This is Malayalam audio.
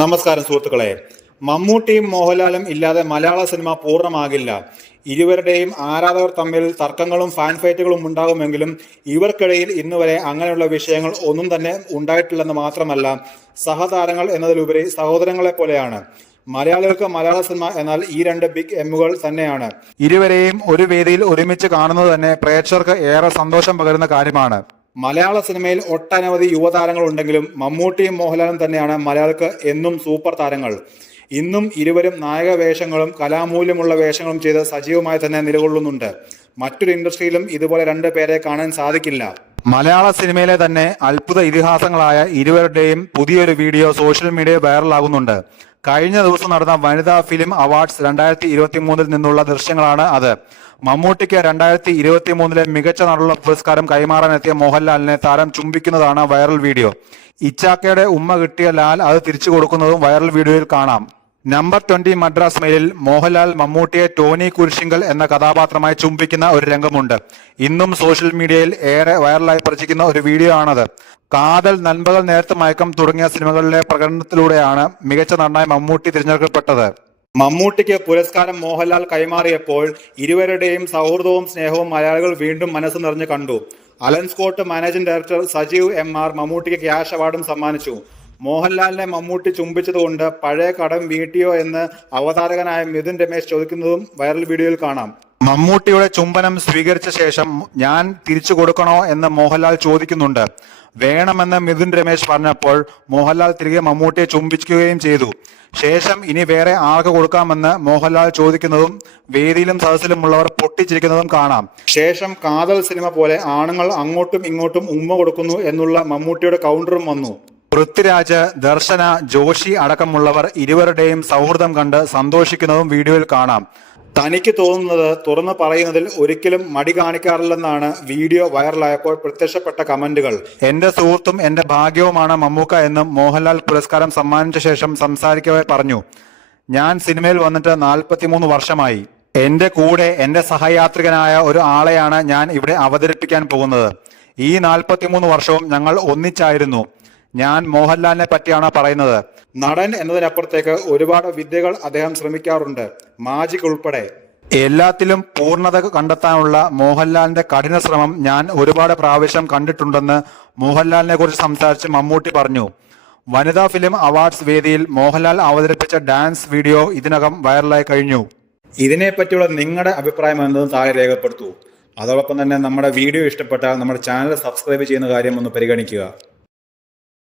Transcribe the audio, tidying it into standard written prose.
നമസ്കാരം സുഹൃത്തുക്കളെ. മമ്മൂട്ടിയും മോഹൻലാലും ഇല്ലാതെ മലയാള സിനിമ പൂർണ്ണമാകില്ല. ഇരുവരുടെയും ആരാധകർ തമ്മിൽ തർക്കങ്ങളും ഫാൻ ഫൈറ്റുകളും ഉണ്ടാകുമെങ്കിലും ഇവർക്കിടയിൽ ഇന്നുവരെ അങ്ങനെയുള്ള വിഷയങ്ങൾ ഒന്നും തന്നെ ഉണ്ടായിട്ടില്ലെന്ന് മാത്രമല്ല, സഹതാരങ്ങൾ എന്നതിലുപരി സഹോദരങ്ങളെ പോലെയാണ്. മലയാളികൾക്ക് മലയാള സിനിമ എന്നാൽ ഈ രണ്ട് ബിഗ് എമ്മുകൾ തന്നെയാണ്. ഇരുവരെയും ഒരു വേദിയിൽ ഒരുമിച്ച് കാണുന്നത് തന്നെ പ്രേക്ഷകർക്ക് ഏറെ സന്തോഷം പകരുന്ന കാര്യമാണ്. മലയാള സിനിമയിൽ ഒട്ടനവധി യുവതാരങ്ങൾ ഉണ്ടെങ്കിലും മമ്മൂട്ടിയും മോഹൻലാലും തന്നെയാണ് മലയാളിക്ക് എന്നും സൂപ്പർ താരങ്ങൾ. ഇന്നും ഇരുവരും നായക വേഷങ്ങളും കലാമൂല്യമുള്ള വേഷങ്ങളും ചെയ്ത് സജീവമായി തന്നെ നിലകൊള്ളുന്നുണ്ട്. മറ്റൊരു ഇൻഡസ്ട്രിയിലും ഇതുപോലെ രണ്ട് പേരെ കാണാൻ സാധിക്കില്ല. മലയാള സിനിമയിലെ തന്നെ അത്ഭുത ഇതിഹാസങ്ങളായ ഇരുവരുടെയും പുതിയൊരു വീഡിയോ സോഷ്യൽ മീഡിയ വൈറലാകുന്നുണ്ട്. കഴിഞ്ഞ ദിവസം നടന്ന വനിതാ ഫിലിം അവാർഡ്സ് 2023 നിന്നുള്ള ദൃശ്യങ്ങളാണ് അത്. മമ്മൂട്ടിക്ക് 2023 മികച്ച നടനുള്ള പുരസ്കാരം കൈമാറാനെത്തിയ മോഹൻലാലിനെ താരം ചുംബിക്കുന്നതാണ് വൈറൽ വീഡിയോ. ഇച്ചാക്കയുടെ ഉമ്മ കിട്ടിയ ലാൽ അത് തിരിച്ചു കൊടുക്കുന്നതും വൈറൽ വീഡിയോയിൽ കാണാം. നമ്പർ 20 മദ്രാസ് മെയിലിൽ മോഹൻലാൽ മമ്മൂട്ടിയെ ടോണി കുരിശിങ്കൽ എന്ന കഥാപാത്രമായി ചുംബിക്കുന്ന ഒരു രംഗമുണ്ട്. ഇന്നും സോഷ്യൽ മീഡിയയിൽ ഏറെ വൈറലായി പ്രചരിക്കുന്ന ഒരു വീഡിയോ ആണത്. കാതൽ, നൻപകൽ, നേരത്തെ മയക്കം തുടങ്ങിയ സിനിമകളിലെ പ്രകടനത്തിലൂടെയാണ് മികച്ച നടനായി മമ്മൂട്ടി തിരഞ്ഞെടുക്കപ്പെട്ടത്. മമ്മൂട്ടിക്ക് പുരസ്കാരം മോഹൻലാൽ കൈമാറിയപ്പോൾ ഇരുവരുടെയും സൗഹൃദവും സ്നേഹവും മലയാളികൾ വീണ്ടും മനസ്സ് നിറഞ്ഞു കണ്ടു. Alan Scott managing director Sajeev MR മമ്മൂട്ടിക്ക് ക്യാഷ് അവാർഡും സമ്മാനിച്ചു. മോഹൻലാലിനെ മമ്മൂട്ടി ചുംബിച്ചതുകൊണ്ട് പഴയ കടം വീട്ടിയോ എന്ന് അവതാരകനായ മിഥുൻ രമേശ് ചോദിക്കുന്നതും വൈറൽ വീഡിയോയിൽ കാണാം. മമ്മൂട്ടിയുടെ ചുംബനം സ്വീകരിച്ച ശേഷം ഞാൻ തിരിച്ചു കൊടുക്കണോ എന്ന് മോഹൻലാൽ ചോദിക്കുന്നുണ്ട്. വേണമെന്ന് മിഥുൻ രമേശ് പറഞ്ഞപ്പോൾ മോഹൻലാൽ തിരികെ മമ്മൂട്ടിയെ ചുംബിക്കുകയും ചെയ്തു. ശേഷം ഇനി വേറെ ആർക്ക് കൊടുക്കാമെന്ന് മോഹൻലാൽ ചോദിക്കുന്നതും വേദിയിലും സദസ്സിലുമുള്ളവർ പൊട്ടിച്ചിരിക്കുന്നതും കാണാം. ശേഷം കാതൽ സിനിമ പോലെ ആണുങ്ങൾ അങ്ങോട്ടും ഇങ്ങോട്ടും ഉമ്മ കൊടുക്കുന്നു എന്നുള്ള മമ്മൂട്ടിയുടെ കൗണ്ടറും വന്നു. പൃഥ്വിരാജ്, ദർശന, ജോഷി അടക്കമുള്ളവർ ഇരുവരുടെയും സൗഹൃദം കണ്ട് സന്തോഷിക്കുന്നതും വീഡിയോയിൽ കാണാം. തനിക്ക് തോന്നുന്നത് തുറന്നു പറയുന്നതിൽ ഒരിക്കലും മടി കാണിക്കാറില്ലെന്നാണ് വീഡിയോ വൈറലായപ്പോൾ പ്രത്യക്ഷപ്പെട്ട കമന്റുകൾ. എന്റെ സുഹൃത്തും എന്റെ ഭാഗ്യവുമാണ് മമ്മൂക്ക എന്നും മോഹൻലാൽ പുരസ്കാരം സമ്മാനിച്ച ശേഷം സംസാരിക്കവേ പറഞ്ഞു. ഞാൻ സിനിമയിൽ വന്നിട്ട് 43 വർഷമായി. എന്റെ കൂടെ എന്റെ സഹയാത്രികനായ ഒരു ആളെയാണ് ഞാൻ ഇവിടെ അവതരിപ്പിക്കാൻ പോകുന്നത്. ഈ 43 വർഷവും ഞങ്ങൾ ഒന്നിച്ചായിരുന്നു. ഞാൻ മോഹൻലാലിനെ പറ്റിയാണ് പറയുന്നത്. നടൻ എന്നതിനപ്പുറത്തേക്ക് ഒരുപാട് വിദ്യകൾ അദ്ദേഹം ശ്രമിക്കാറുണ്ട്, മാജിക് ഉൾപ്പെടെ. എല്ലാത്തിലും പൂർണ്ണത കണ്ടെത്താനുള്ള മോഹൻലാലിന്റെ കഠിന ശ്രമം ഞാൻ ഒരുപാട് പ്രാവശ്യം കണ്ടിട്ടുണ്ടെന്ന് മോഹൻലാലിനെ കുറിച്ച് സംസാരിച്ച് മമ്മൂട്ടി പറഞ്ഞു. വനിതാ ഫിലിം അവാർഡ്സ് വേദിയിൽ മോഹൻലാൽ അവതരിപ്പിച്ച ഡാൻസ് വീഡിയോ ഇതിനകം വൈറലായി കഴിഞ്ഞു. ഇതിനെപ്പറ്റിയുള്ള നിങ്ങളുടെ അഭിപ്രായം എന്തെന്ന് താഴെ രേഖപ്പെടുത്തൂ. അതോടൊപ്പം തന്നെ നമ്മുടെ വീഡിയോ ഇഷ്ടപ്പെട്ടാൽ നമ്മുടെ ചാനൽ സബ്സ്ക്രൈബ് ചെയ്യുന്ന കാര്യം ഒന്ന് പരിഗണിക്കുക.